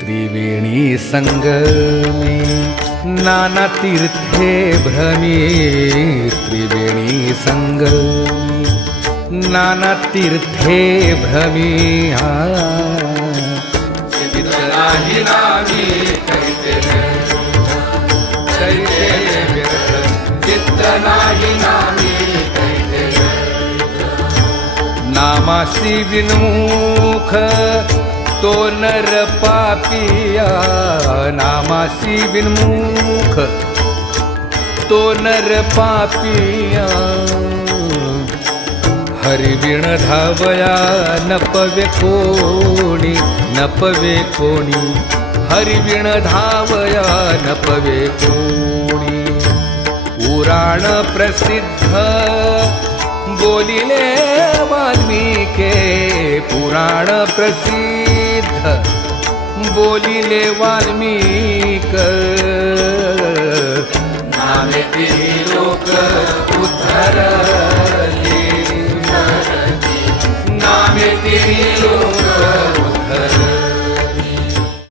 त्रिवेणी संगमे नाना तीर्थे भ्रमी त्रिवेणी संगमी नाना तीर्थे भ्रमी हा नामासी विनमुख तो नर पापिया नामासी विनमुख तो नर पापिया हरिविण धावया नपवे कोणी नपवे कोणी. हरिविण धावया नपवे कोणी. पुराण प्रसिद्ध बोलिले वाल्मिके पुराण प्रसिद्ध बोलिले वाल्मिक. नामे लोक उद्धरली. नामे लोक